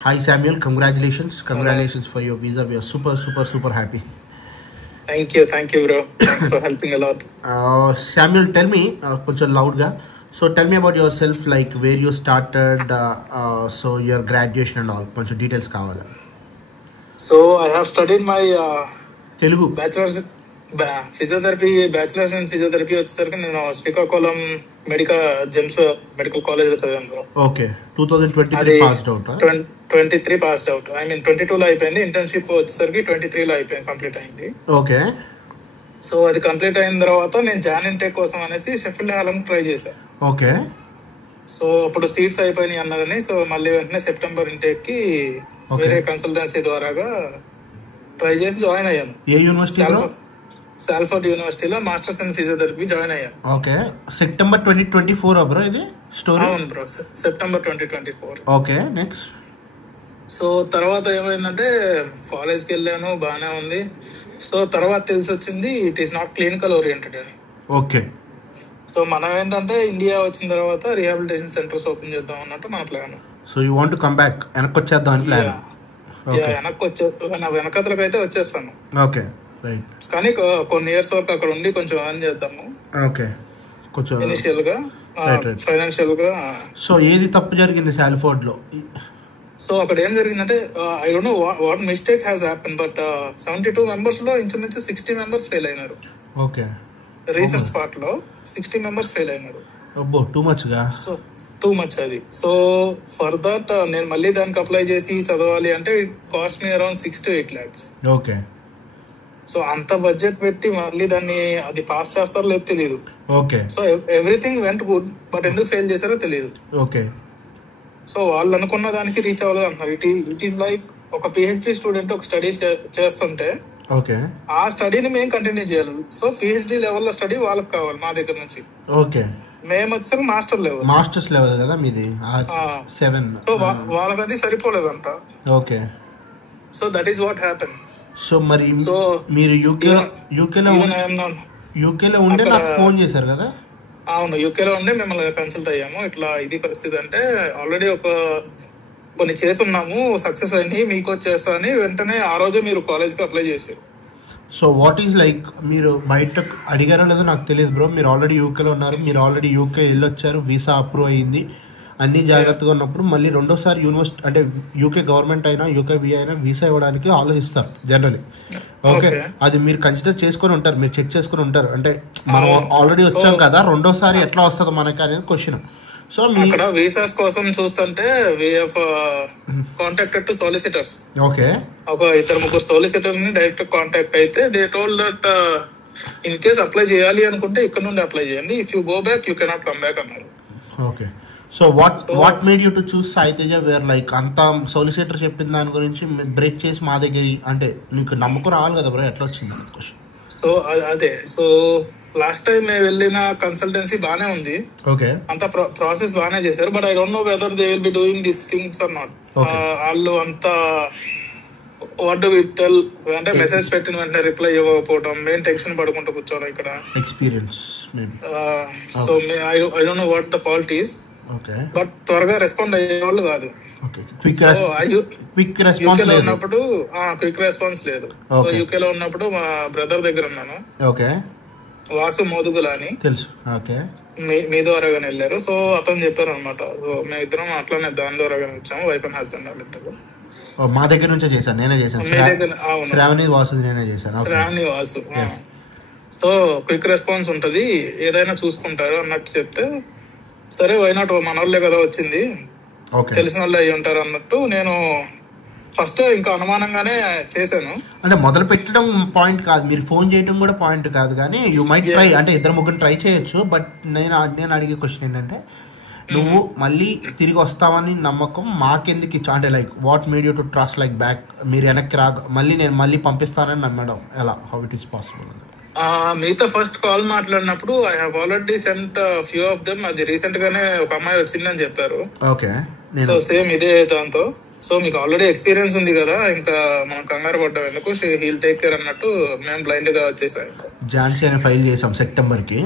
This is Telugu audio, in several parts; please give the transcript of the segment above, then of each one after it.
Hi Samuel, congratulations. Hello. Congratulations for your visa. We are super happy. Thank you, bro. Thanks for helping a lot. Samuel, tell me, కొంచెం loudగా. So tell me about yourself, like where you started, so your graduation and all. కొంచెం details కావాలి. So I have studied my Telugu. bachelor's physiotherapy, bachelor's in physiotherapy వచ్చేసరికి నేను శ్రీకాకుళం జెమ్స్ మెడికల్ కాలేజ్ లో చదివాను bro. Okay 2023 passed out. 23 passed out. I mean 22 లో అయిపోయింది. ఇంటర్న్షిప్ వచ్చేసరికి 23 లో అయిపోయింది, కంప్లీట్ అయింది. ఓకే. సో అది కంప్లీట్ అయిన తర్వాత నేను జాన్ ఇంటేక్ కోసం అనేసి షెఫీల్డ్ హాలం ట్రై చేశాను. ఓకే. సో అప్పుడు సీట్స్ అయిపోయినాయి అన్నదని, సో మళ్ళీ వెంటనే సెప్టెంబర్ ఇంటేక్ కి వేరే కన్సల్టెన్సీ ద్వారాగా ట్రై చేసి జాయిన్ అయ్యాను. ఏ యూనివర్సిటీ? స్టాల్ఫర్డ్ యూనివర్సిటీలో మాస్టర్స్ ఇన్ ఫిజియోథెరపీ జాయిన్ అయ్యాను. ఓకే. సెప్టెంబర్ 2024 బ్రో ఇది స్టోరీ? అవును bro, September 2024. Okay, next. So తర్వాత ఏమైందంటే కాలేజ్కి వెళ్ళాను, బాగానే ఉంది. సో తర్వాత తెలిసి వచ్చింది it is not clinical oriented అని. ఓకే. సో మనం ఏంటంటే ఇండియా వచ్చిన తర్వాత రిహాబిలిటేషన్ సెంటర్స్ ఓపెన్ చేద్దాం అన్నట్టు మన plan. So you want to come back, వెనక్కి వచ్చేద్దాం అని ప్లాన్? వెనకతలకు అయితే వచ్చేస్తాను. Okay, right. కానీ కొన్ని ఇయర్స్ వరకు అక్కడ ఉండి కొంచెం ఎర్న్ చేద్దాము. ఓకే, కొంచెం ఇనిషియల్ గా, ఫైనాన్షియల్ గా. సో ఏది తప్పు జరిగింది సాల్ఫోర్డ్ లో? సో అక్కడ ఏం జరిగిందంటే I don't know what mistake has happen, but 72 members లో ఇంచుమించు 60 మెంబర్స్ ఫెయిల్ అయినారు. ఓకే. రీసెర్చ్ పార్ట్ లో 60 మెంబర్స్ ఫెయిల్ అయినారు. అబ్బో, టూ మచ్ గా. సో టూ మచ్ అది. సో ఫర్ దట్ నేను మళ్ళీ దానికి అప్లై చేసి చదవాలి అంటే it cost me around 6 to 8 lakhs. Okay. So అంత బడ్జెట్ పెట్టి మళ్ళీ దాన్ని అది పాస్ చేస్తారో లేదో తెలియదు. Okay. So everything went good, but ఎందుకు ఫెయిల్ చేశారో తెలియదు. ఓకే. సో వాళ్ళు అనుకున్న దానికి రీచ్ అవ్వలేదు అంటున్నారు. ఇట్ ఈస్ లైక్ ఒక పిహెచ్డి స్టూడెంట్ ఒక స్టడీ చేస్తుంటే ఓకే, ఆ స్టడీని మేము కంటిన్యూ చేయాలి. సో పిహెచ్డి లెవెల్లో స్టడీ వాళ్ళకి కావాలి మా దగ్గర నుంచి. ఓకే. మేము వచ్చేసరికి మాస్టర్స్ లెవెల్ కదా మీది 7. సో వాళ్ళకి అది సరిపోలేదంట. Okay. So that is what happen. So మరి సో మీరు యూకేలో ఉండే నాకు ఫోన్ చేశారు కదా? అవును, యూకేలో ఉండే మిమ్మల్ని కన్సల్ట్ అయ్యాము. ఇట్లా ఇది పరిస్థితి అంటే ఆల్రెడీ కొన్ని చేస్తున్నాము, సక్సెస్ అయింది, మీకు వచ్చేస్తా అని వెంటనే ఆ రోజు మీరు కాలేజ్కి అప్లై చేశారు. సో వాట్ ఈస్ లైక్, మీరు బయట అడిగారో లేదో నాకు తెలియదు బ్రో. మీరు ఆల్రెడీ యూకేలో ఉన్నారు, మీరు ఆల్రెడీ యూకే వెళ్ళొచ్చారు, వీసా అప్రూవ్ అయ్యింది, అన్ని జాగ్రత్తగా ఉన్నప్పుడు మళ్ళీ రెండోసారి యూనివర్సిటీ అంటే యూకే గవర్నమెంట్ అయినా యూకే వి అయినా వీసా ఇవ్వడానికి ఆలోచిస్తారు జనరలీ. ఓకే, అది మీరు కన్సిడర్ చేసుకొని ఉంటారు, మీరు చెక్ చేసుకుని ఉంటారు. అంటే మనం ఆల్రెడీ వచ్చాం కదా, రెండోసారి ఎట్లా వస్తుంది మనకి అనేది క్వశ్చన్. సో అక్కడ వీసాస్ కోసం చూస్తుంటే we have contacted to solicitors. Okay. ఒక 2-3 సోలిసిటర్ ని డైరెక్ట్ కాంటాక్ట్ అయితే they told that in case apply చేయాలి అనుకుంటే ఇక్కడ నుండి అప్లై చేయండి, if you go back you cannot come back అన్నారు. Okay. So what made you to choose Sai Teja? Were like అంత సోలిసిటర్ చెప్పిన దాని గురించి బ్రేక్ చేసి మా దగ్గర అంటే మీకు నమ్మకం రావాలి కదా బ్రో, ఎట్లా వచ్చింది అనే క్వశ్చన్. సో అదే, సో లాస్ట్ టైం మేము వెళ్ళిన కన్సల్టెన్సీ బానే ఉంది, ఓకే, అంత ప్రాసెస్ బానే చేశారు. But I don't know whether they will be doing this things or not. వాళ్ళు అంతా వాట్ డు వి టెల్ అంటే మెసేజ్ పెట్టిన వెంటనే రిప్లై ఇవ్వకపోవడం, మేము టెన్షన్ పడుకుంటూ కూర్చోవడం ఇక్కడ experience. So I don't know what the fault is, but త్వరగా రెస్పాండ్ అయ్యేవాళ్ళు కాదు. యూకేలో ఉన్నప్పుడు క్విక్ రెస్పాన్స్ లేదు. సో యూకేలో ఉన్నప్పుడు మా బ్రదర్ దగ్గర ఉన్నాను, వాసు మోదుగుల అని తెలుసు, మీ ద్వారాగానే వెళ్ళారు. సో అతను చెప్పారు అనమాట. సో మేము ఇద్దరం అట్లానే దాని ద్వారాగానే వచ్చాము, వైఫ్ అండ్ హస్బెండ్ వాళ్ళిద్దరు. మా దగ్గర నుంచే చేశాను, నేనే చేశాను. Sravani Vasu. So quick response ఉంటది, ఏదైనా చూసుకుంటారు అన్నట్టు చెప్తే సరే వైనాట్, మన వాళ్ళే కదా వచ్చింది, తెలిసిన వాళ్ళే అయ్యి ఉంటారు అన్నట్టు నేను ఫస్ట్ ఇంకా అనుమానంగానే చేశాను. అంటే మొదలు పెట్టడం పాయింట్ కాదు, మీరు ఫోన్ చేయడం కూడా పాయింట్ కాదు, కానీ యూ మైట్ ట్రై, అంటే 2-3 ట్రై చేయొచ్చు. బట్ నేను అడిగే క్వశ్చన్ ఏంటంటే, నువ్వు మళ్ళీ తిరిగి వస్తావని నమ్మకం మాకెందుకు ఇచ్చా? అంటే like what made you to trust like back, మీరు వెనక్కి నేను మళ్ళీ పంపిస్తానని నమ్మడం ఎలా? How it is possible? మీతో ఫస్ట్ కాల్ మాట్లాడినప్పుడు I have already sent few of them. అది రీసెంట్ గానే ఒక అమ్మాయి వచ్చిందని చెప్పారు. ఓకే. సో సేమ్ ఇదే దాంతో, సో మీకు ఆల్రెడీ ఎక్స్పీరియన్స్ ఉంది కదా, ఇంకా మనం కంగారు పడ్డాం ఎందుకు, హీల్ టేక్ కేర్ అన్నట్టు మేము బ్లైండ్ గా వచ్చేసాం. జాన్సీ అని ఫైల్ చేసాం సెప్టెంబర్ కి.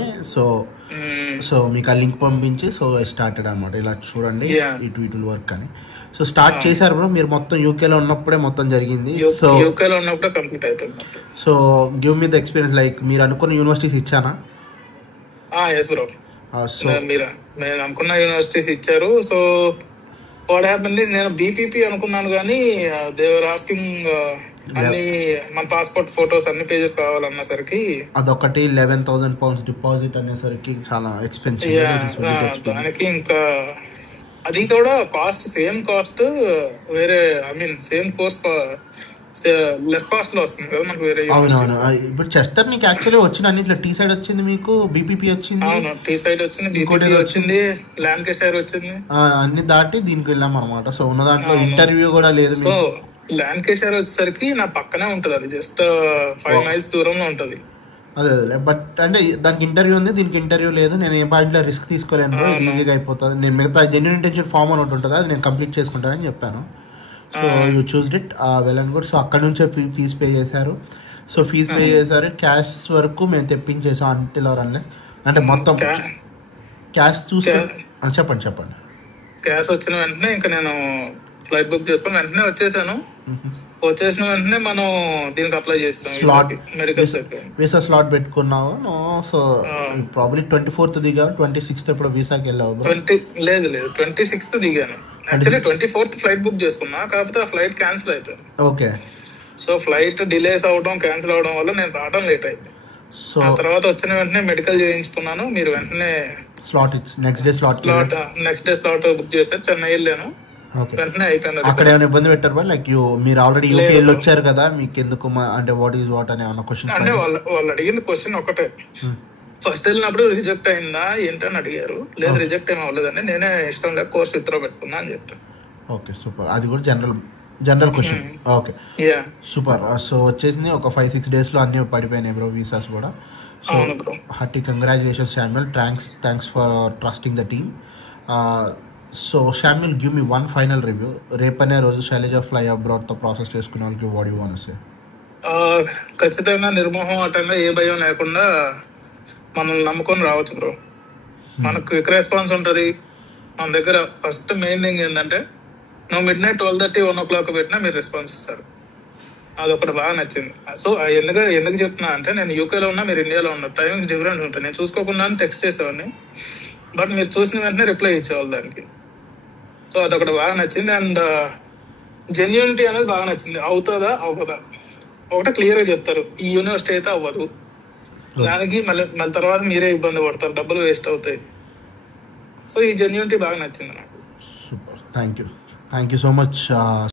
సో మీకు ఆ లింక్ పంపించి సో స్టార్టెడ్ అనమాట, ఇలా చూడండి ఇట్ విల్ వర్క్ అని. సో సో స్టార్ట్ చేశారు బ్రో మీరు మొత్తం యూకేలో ఉన్నప్పుడే మొత్తం జరిగింది. సో యూకేలో ఉన్నప్పుడే కంప్లీట్ అవుతుంది. So give me the experience, like మీరు అనుకున్న యూనివర్సిటీస్ ఇచ్చానా? ఎస్ బ్రో, సో మీరు నేను అనుకున్న యూనివర్సిటీస్ ఇచ్చారు. సో వాట్ హ్యాపెన్ ఇస్ నేను బీపీపీ అనుకున్నాను కానీ దేవర్ ఆస్కింగ్ అన్ని మన పాస్పోర్ట్ ఫోటోస్ అన్ని పేజెస్ కావాలన్నసరికి అదొకటి 11,000 pounds డిపాజిట్ అనేసరికి చాలా ఎక్స్పెన్సివ్. దానికి ఇంకా అది కూడా కాస్ట్ సేమ్ కాస్ట్ వేరే, I mean same course less cost లో వస్తుంది కదా మనకు వేరే. అవునవును. ఇప్పుడు చెస్టర్ నీకు యాక్చువల్లీ వచ్చిన అన్నిట్లో టీ సైడ్ వచ్చింది, మీకు బీపీపీ వచ్చింది. అవును, టీ సైడ్ వచ్చింది, బీపీపీ వచ్చింది, ల్యాంకెషైర్ వచ్చింది, అన్ని దాటి దీనికి వెళ్ళాం అనమాట. సో ఉన్న దాంట్లో ఇంటర్వ్యూ కూడా లేదు. సో ల్యాంకెషైర్ వచ్చేసరికి నా పక్కనే ఉంటది, అది జస్ట్ 5 miles దూరంలో ఉంటది. అదే బట్ అంటే దానికి ఇంటర్వ్యూ ఉంది, దీనికి ఇంటర్వ్యూ లేదు. నేను ఏ పాయింట్లో రిస్క్ తీసుకోలేను బ్రో, ఈజీగా అయిపోతుంది. నేను మిగతా జెన్యూన్ ఇంటెన్షన్ ఫామ్ అని ఒకటి ఉంటుంది, అది నేను కంప్లీట్ చేసుకుంటానని చెప్పాను. So you చూస్డ్ it well and good. So అక్కడ నుంచే ఫీజ్ పే చేశారు. సో ఫీజ్ పే చేశారు, క్యాష్ వరకు మేము తెప్పించేసాం అంటిల్ ఆర్ అన్లెస్, అంటే మొత్తం క్యాష్ చూసుకొని చెప్పండి. క్యాష్ వచ్చిన వెంటనే ఇంకా నేను ఫ్లైట్ బుక్ చేసుకొని వెంటనే వచ్చేసాను. వచ్చేసిన వెంటనే మనం దీనికి అప్లై చేస్తాం, మెడికల్ వీసా స్లాట్ పెట్టుకున్నావు. సో ప్రాబ్లీ 24th దిగా, 26th ఎప్పుడు వీసాకి వెళ్ళావు? లేదు 26th దిగాను. యాక్చువల్లీ 24th ఫ్లైట్ బుక్ చేసుకున్నా, కాకపోతే ఆ ఫ్లైట్ క్యాన్సిల్ అవుతుంది. ఓకే. సో ఫ్లైట్ డిలేస్ అవడం, క్యాన్సిల్ అవడం వల్ల నేను రావడం లేట్ అయింది. సో ఆ తర్వాత వచ్చిన వెంటనే మెడికల్ చేయించుకున్నాను. మీరు వెంటనే slot next day slot book చేశారు. చెన్నై వెళ్ళాను, వెంటనే అయిపోయింది. అక్కడ ఏమైనా ఇబ్బంది పెట్టారు బా? లైక్ మీరు ఆల్రెడీ యూకే వెళ్ళి వచ్చారు కదా, మీకు ఎందుకు అంటే వాట్ ఈస్ వాట్ అనే క్వశ్చన్? అంటే వాళ్ళు అడిగింది క్వశ్చన్ ఒకటే, ఫస్ట్ వెళ్ళినప్పుడు రిజెక్ట్ అయిందా ఏంటని అడిగారు. లేదు రిజెక్ట్ ఏం అవ్వలేదండి, నేనే ఇష్టం లేక కోర్స్ విత్డ్రా పెట్టుకున్నా అని చెప్పాను. Okay super. అది కూడా general question. Okay super. So వచ్చేసింది ఒక 5-6 daysలో అన్ని పడిపోయినాయి బ్రో వీసాస్ కూడా. So hearty congratulations Samuel, thanks for trusting the team. So Samuel, give me one final review. రేపనే రోజు శైలజ ఫ్లై అబ్రాడ్తో ప్రాసెస్ చేసుకునే వాళ్ళకి what you want to say? ఖచ్చితంగా నిర్మోహమాటంగా ఏ భయం లేకుండా మనల్ని నమ్ముకొని రావచ్చు బ్రో. మనకు క్విక్ రెస్పాన్స్ ఉంటుంది మన దగ్గర. ఫస్ట్ మెయిన్ థింగ్ ఏంటంటే నువ్వు midnight 12:30, 1 o'clock పెట్టినా మీరు రెస్పాన్స్ ఇస్తారు. అదొకటి బాగా నచ్చింది. సో ఎందుకు చెప్తున్నా అంటే నేను యూకేలో ఉన్నా, మీరు ఇండియాలో ఉన్నారు, టైమింగ్ డిఫరెన్స్ ఉంటుంది. నేను చూసుకోకుండా టెక్స్ట్ చేసేవాడిని, బట్ మీరు చూసిన వెంటనే రిప్లై ఇచ్చేవాళ్ళు దానికి. సో అదొకటి బాగా నచ్చింది. అండ్ జెన్యూనిటీ అనేది బాగా నచ్చింది. అవుతుందా అవ్వదా ఒకటే క్లియర్గా చెప్తారు, ఈ యూనివర్సిటీ అయితే అవ్వదు, దానికి మళ్ళీ తర్వాత మీరే ఇబ్బంది పడతారు, డబ్బులు వేస్ట్ అవుతాయి. సో ఈ జెన్యూనిటీ బాగా నచ్చింది నాకు. Super, thank you so much.